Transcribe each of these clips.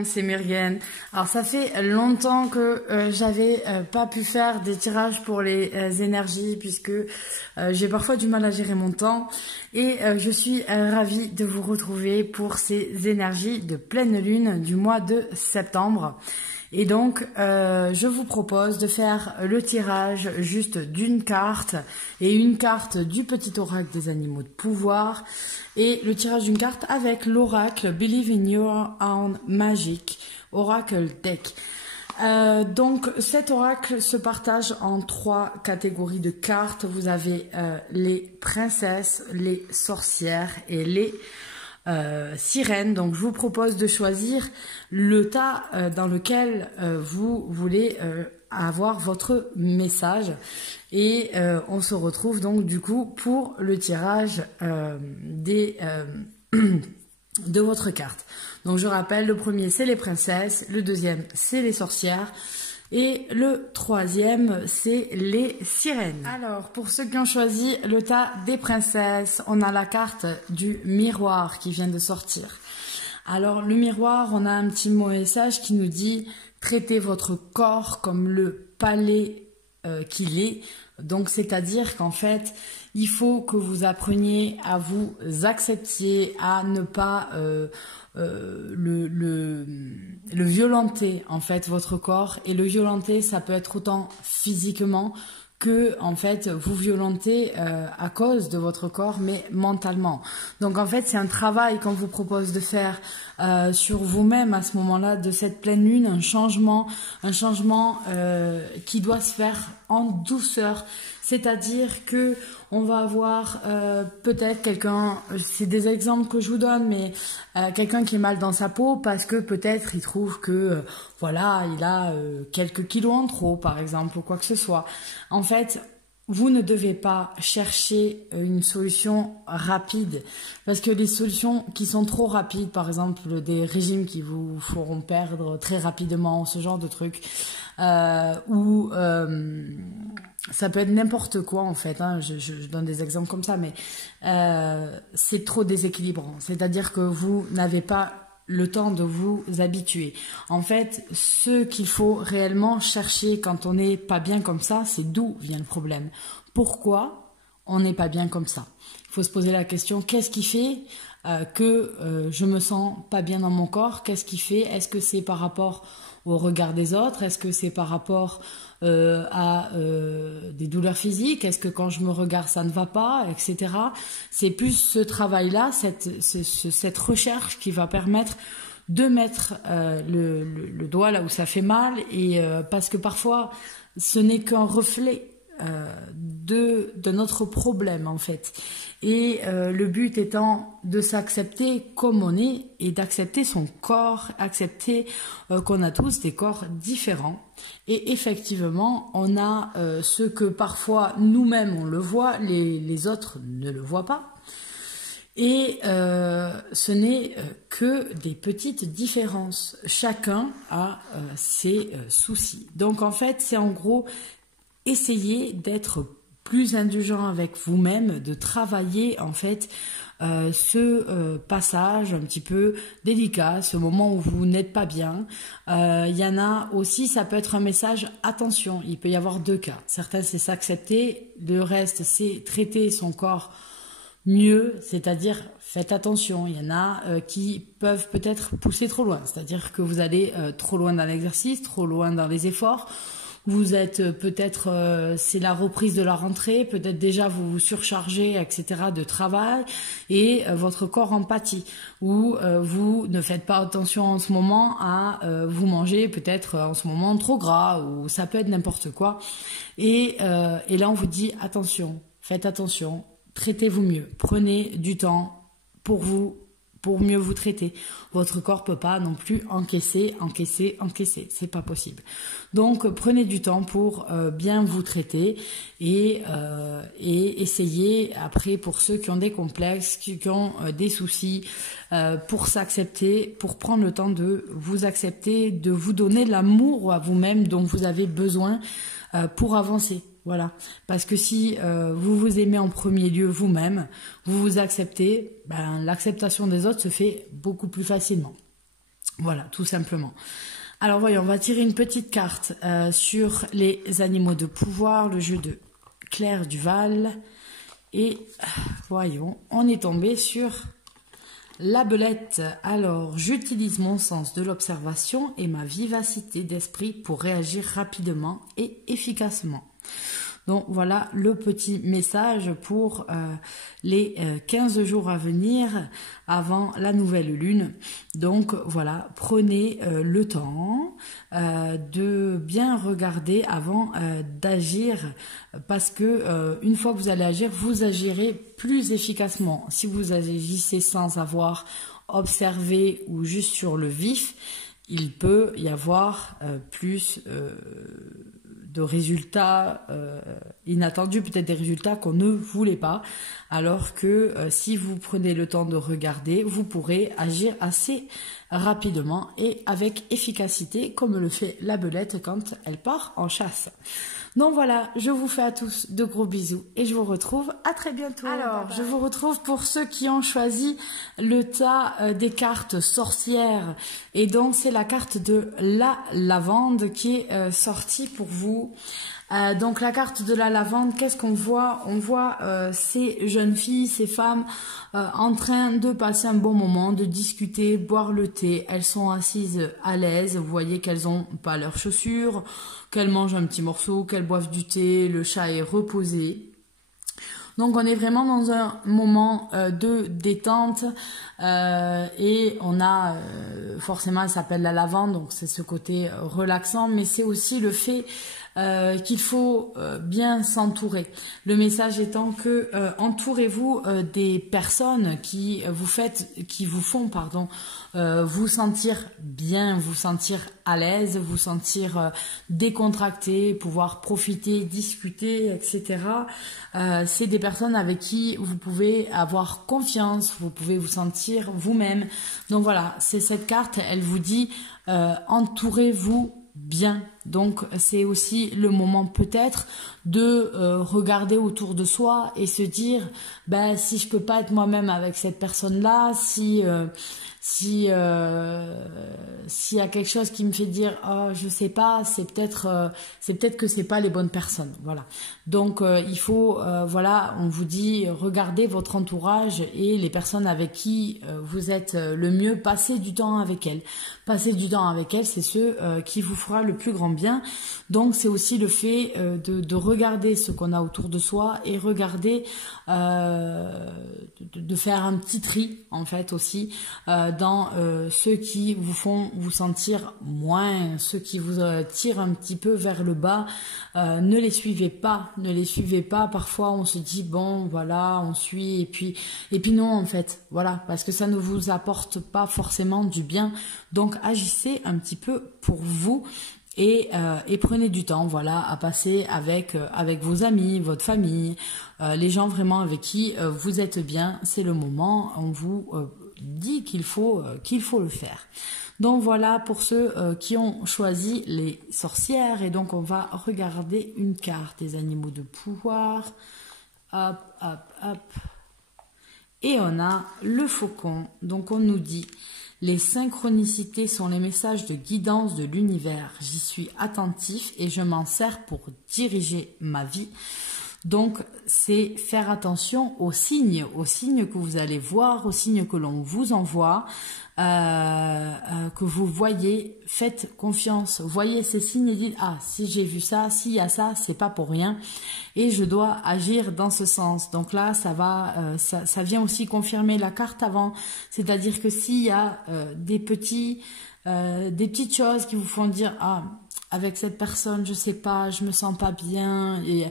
monde, c'est Myrgen. Alors ça fait longtemps que j'avais pas pu faire des tirages pour les énergies puisque j'ai parfois du mal à gérer mon temps et je suis ravie de vous retrouver pour ces énergies de pleine lune du mois de septembre. Et donc, je vous propose de faire le tirage juste d'une carte et une carte du petit oracle des animaux de pouvoir et le tirage d'une carte avec l'oracle Believe in Your Own Magic Oracle Deck. Donc, cet oracle se partage en 3 catégories de cartes. Vous avez les princesses, les sorcières et les sirène. Donc je vous propose de choisir le tas dans lequel vous voulez avoir votre message et on se retrouve donc du coup pour le tirage de votre carte. Donc je rappelle, le premier c'est les princesses, le deuxième c'est les sorcières et le troisième, c'est les sirènes. Alors, pour ceux qui ont choisi le tas des princesses, on a la carte du miroir qui vient de sortir. Alors, le miroir, on a un petit message qui nous dit « Traitez votre corps comme le palais qu'il est ». Donc, c'est-à-dire qu'en fait, il faut que vous appreniez à vous accepter, à ne pas le violenter en fait votre corps, et le violenter ça peut être autant physiquement que en fait vous violentez à cause de votre corps mais mentalement. Donc en fait c'est un travail qu'on vous propose de faire sur vous-même à ce moment-là de cette pleine lune, un changement qui doit se faire en douceur. C'est-à-dire que on va avoir peut-être quelqu'un, c'est des exemples que je vous donne, mais quelqu'un qui est mal dans sa peau parce que peut-être il trouve que voilà, il a quelques kilos en trop par exemple ou quoi que ce soit. En fait, vous ne devez pas chercher une solution rapide parce que les solutions qui sont trop rapides, par exemple des régimes qui vous feront perdre très rapidement, ce genre de trucs, ou ça peut être n'importe quoi en fait, hein. Je donne des exemples comme ça, mais c'est trop déséquilibrant. C'est-à-dire que vous n'avez pas le temps de vous habituer. En fait, ce qu'il faut réellement chercher quand on n'est pas bien comme ça, c'est d'où vient le problème. Pourquoi on n'est pas bien comme ça? Il faut se poser la question, qu'est-ce qui fait que je me sens pas bien dans mon corps? Qu'est-ce qui fait? Est-ce que c'est par rapport au regard des autres? Est-ce que c'est par rapport à des douleurs physiques? Est-ce que quand je me regarde ça ne va pas, etc. C'est plus ce travail-là, cette recherche qui va permettre de mettre le doigt là où ça fait mal, et parce que parfois ce n'est qu'un reflet de notre problème en fait, et le but étant de s'accepter comme on est et d'accepter son corps, accepter qu'on a tous des corps différents, et effectivement on a ce que parfois nous-mêmes on le voit, les autres ne le voient pas, et ce n'est que des petites différences, chacun a ses soucis. Donc en fait c'est en gros essayez d'être plus indulgent avec vous-même, de travailler en fait ce passage un petit peu délicat, ce moment où vous n'êtes pas bien. Il y en a aussi, ça peut être un message attention, il peut y avoir 2 cas. Certains c'est s'accepter, le reste c'est traiter son corps mieux, c'est-à-dire faites attention. Il y en a qui peuvent peut-être pousser trop loin, c'est-à-dire que vous allez trop loin dans l'exercice, trop loin dans les efforts. Vous êtes peut-être, c'est la reprise de la rentrée, peut-être déjà vous vous surchargez, etc. de travail, et votre corps en pâtit. Ou vous ne faites pas attention en ce moment à vous manger peut-être en ce moment trop gras, ou ça peut être n'importe quoi. Et là on vous dit attention, faites attention, traitez-vous mieux, prenez du temps pour vous, pour mieux vous traiter. Votre corps peut pas non plus encaisser, c'est pas possible. Donc prenez du temps pour bien vous traiter, et essayez après, pour ceux qui ont des complexes, qui ont des soucis, pour s'accepter, pour prendre le temps de vous accepter, de vous donner l'amour à vous-même dont vous avez besoin pour avancer. Voilà, parce que si vous vous aimez en premier lieu vous-même, vous vous acceptez, ben, l'acceptation des autres se fait beaucoup plus facilement. Voilà, tout simplement. Alors voyons, on va tirer une petite carte sur les animaux de pouvoir, le jeu de Claire Duval. Et voyons, on est tombé sur la belette. Alors, j'utilise mon sens de l'observation et ma vivacité d'esprit pour réagir rapidement et efficacement. Donc voilà le petit message pour les 15 jours à venir avant la nouvelle lune. Donc voilà, prenez le temps de bien regarder avant d'agir, parce que une fois que vous allez agir, vous agirez plus efficacement. Si vous agissez sans avoir observé ou juste sur le vif, il peut y avoir plus de résultats inattendus, peut-être des résultats qu'on ne voulait pas, alors que si vous prenez le temps de regarder, vous pourrez agir assez rapidement et avec efficacité, comme le fait la belette quand elle part en chasse. Donc voilà, je vous fais à tous de gros bisous et je vous retrouve à très bientôt. Alors, je vous retrouve pour ceux qui ont choisi le tas des cartes sorcières. Et donc, c'est la carte de la lavande qui est sortie pour vous. Donc la carte de la lavande, qu'est-ce qu'on voit? On voit ces jeunes filles, ces femmes en train de passer un bon moment, de discuter, boire le thé. Elles sont assises à l'aise, vous voyez qu'elles n'ont pas leurs chaussures, qu'elles mangent un petit morceau, qu'elles boivent du thé, le chat est reposé. Donc on est vraiment dans un moment de détente et on a forcément, elle s'appelle la lavande, donc c'est ce côté relaxant, mais c'est aussi le fait qu'il faut bien s'entourer. Le message étant que entourez-vous des personnes qui vous font vous sentir bien, vous sentir à l'aise, vous sentir décontracté, pouvoir profiter, discuter, etc. C'est des personnes avec qui vous pouvez avoir confiance, vous pouvez vous sentir vous-même. Donc voilà, c'est cette carte, elle vous dit entourez-vous bien. Donc c'est aussi le moment peut-être de regarder autour de soi et se dire si je peux pas être moi-même avec cette personne-là, s'il y a quelque chose qui me fait dire oh je sais pas, c'est peut-être que c'est pas les bonnes personnes, voilà. Donc il faut on vous dit regardez votre entourage et les personnes avec qui vous êtes le mieux, passez du temps avec elles. Passer du temps avec elles, c'est ceux qui vous fera le plus grand bien. Donc c'est aussi le fait de regarder ce qu'on a autour de soi et regarder de faire un petit tri en fait aussi dans ceux qui vous font vous sentir moins, ceux qui vous tirent un petit peu vers le bas. Ne les suivez pas, parfois on se dit bon voilà on suit et puis non en fait, voilà, parce que ça ne vous apporte pas forcément du bien. Donc agissez un petit peu pour vous et prenez du temps à passer avec vos amis, votre famille, les gens vraiment avec qui vous êtes bien. C'est le moment, on vous dit qu'il faut le faire. Donc voilà pour ceux qui ont choisi les sorcières. Et donc on va regarder une carte des animaux de pouvoir. Hop, hop, hop. Et on a le faucon. Donc on nous dit les synchronicités sont les messages de guidance de l'univers. J'y suis attentif et je m'en sers pour diriger ma vie. Donc, c'est faire attention aux signes que vous allez voir, aux signes que l'on vous envoie, que vous voyez. Faites confiance, voyez ces signes et dites ah si j'ai vu ça, s'il y a ça, c'est pas pour rien et je dois agir dans ce sens. Donc là, ça vient aussi confirmer la carte avant, c'est-à-dire que s'il y a des petites choses qui vous font dire ah avec cette personne, je sais pas, je me sens pas bien, et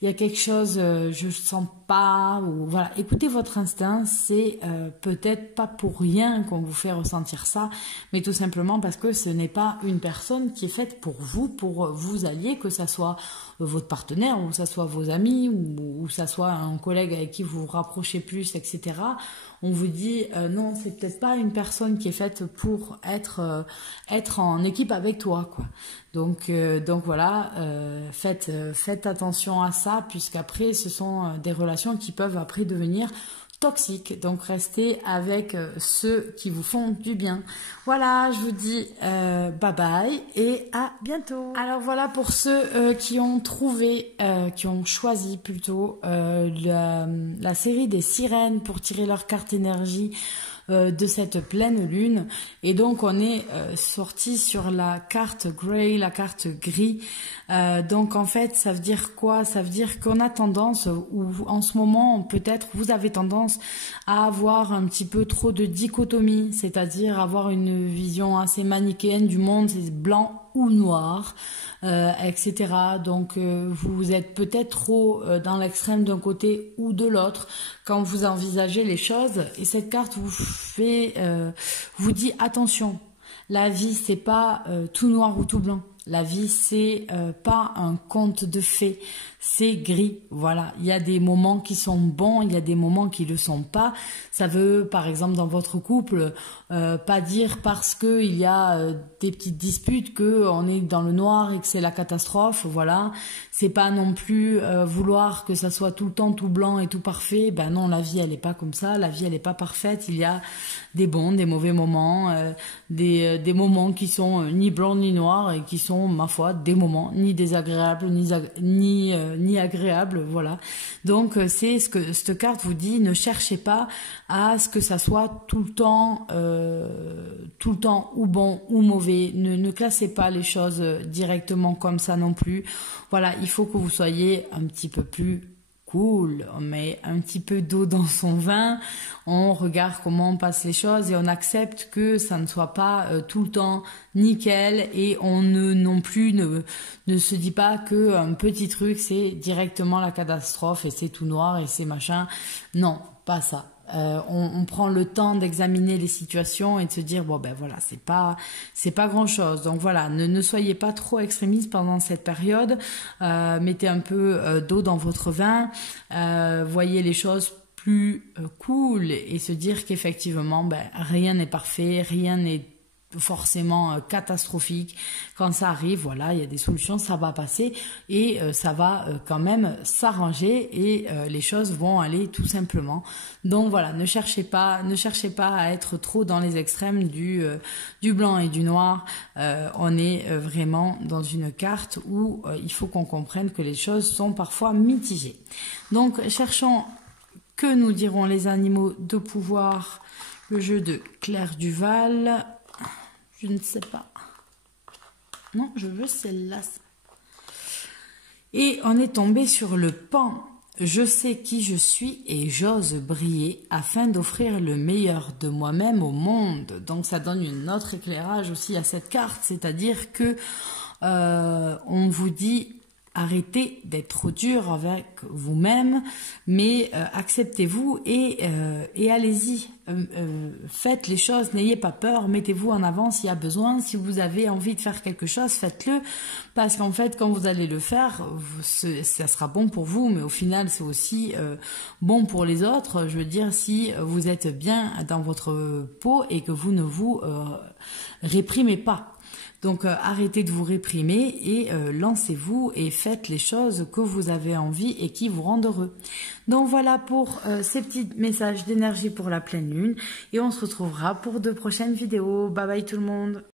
il y a quelque chose, je sens pas, ou voilà. Écoutez votre instinct, c'est peut-être pas pour rien qu'on vous fait ressentir ça, mais tout simplement parce que ce n'est pas une personne qui est faite pour vous allier, que ça soit votre partenaire, ou ça soit vos amis, ou ça soit un collègue avec qui vous vous rapprochez plus, etc. On vous dit non, c'est peut-être pas une personne qui est faite pour être en équipe avec toi, quoi. Donc voilà, faites attention à ça, puisqu'après ce sont des relations qui peuvent après devenir toxiques. Donc restez avec ceux qui vous font du bien. Voilà, je vous dis bye bye et à bientôt. Alors voilà pour ceux qui ont trouvé, qui ont choisi plutôt la série des sirènes pour tirer leur carte énergie de cette pleine lune. Et donc on est sorti sur la carte Grey, la carte gris. Donc en fait ça veut dire quoi? Ça veut dire qu'on a tendance, ou en ce moment peut-être vous avez tendance à avoir un petit peu trop de dichotomie, c'est-à-dire avoir une vision assez manichéenne du monde, c'est blanc ou noir, etc. Donc vous êtes peut-être trop dans l'extrême d'un côté ou de l'autre quand vous envisagez les choses. Et cette carte vous dit attention, la vie c'est pas tout noir ou tout blanc. La vie, c'est pas un conte de fées, c'est gris. Voilà, il y a des moments qui sont bons, il y a des moments qui le sont pas. Ça veut, par exemple, dans votre couple, pas dire parce que il y a des petites disputes que on est dans le noir et que c'est la catastrophe. Voilà, c'est pas non plus vouloir que ça soit tout le temps tout blanc et tout parfait. Ben non, la vie, elle est pas comme ça. La vie, elle est pas parfaite. Il y a des bons, des mauvais moments, des moments qui sont ni blancs ni noirs et qui sont, ma foi, des moments ni désagréables ni agréables. Voilà. Donc c'est ce que cette carte vous dit. Ne cherchez pas à ce que ça soit tout le temps ou bon ou mauvais. Ne classez pas les choses directement comme ça non plus. Voilà, il faut que vous soyez un petit peu plus cool, on met un petit peu d'eau dans son vin, on regarde comment on passe les choses et on accepte que ça ne soit pas tout le temps nickel, et on non plus ne se dit pas que un petit truc c'est directement la catastrophe et c'est tout noir et c'est machin. Non, pas ça. On prend le temps d'examiner les situations et de se dire bon ben voilà, c'est pas grand chose. Donc voilà, ne soyez pas trop extrémistes pendant cette période. Mettez un peu d'eau dans votre vin, voyez les choses plus cool et se dire qu'effectivement ben rien n'est parfait, rien n'est forcément catastrophique. Quand ça arrive, voilà, il y a des solutions, ça va passer et ça va quand même s'arranger et les choses vont aller tout simplement. Donc voilà, ne cherchez pas à être trop dans les extrêmes du blanc et du noir. On est vraiment dans une carte où il faut qu'on comprenne que les choses sont parfois mitigées. Donc cherchons que nous diront les animaux de pouvoir, le jeu de Claire Duval. Je ne sais pas. Non, je veux celle-là. Et on est tombé sur le pan. Je sais qui je suis et j'ose briller afin d'offrir le meilleur de moi-même au monde. Donc ça donne un autre éclairage aussi à cette carte, c'est-à-dire que on vous dit arrêtez d'être trop dur avec vous-même, mais acceptez-vous et allez-y. Faites les choses, n'ayez pas peur, mettez-vous en avant s'il y a besoin. Si vous avez envie de faire quelque chose, faites-le, parce qu'en fait quand vous allez le faire, ça sera bon pour vous, mais au final c'est aussi bon pour les autres. Je veux dire, si vous êtes bien dans votre peau et que vous ne vous réprimez pas. Donc arrêtez de vous réprimer et lancez-vous et faites les choses que vous avez envie et qui vous rendent heureux. Donc voilà pour ces petits messages d'énergie pour la pleine lune et on se retrouvera pour de prochaines vidéos. Bye bye tout le monde.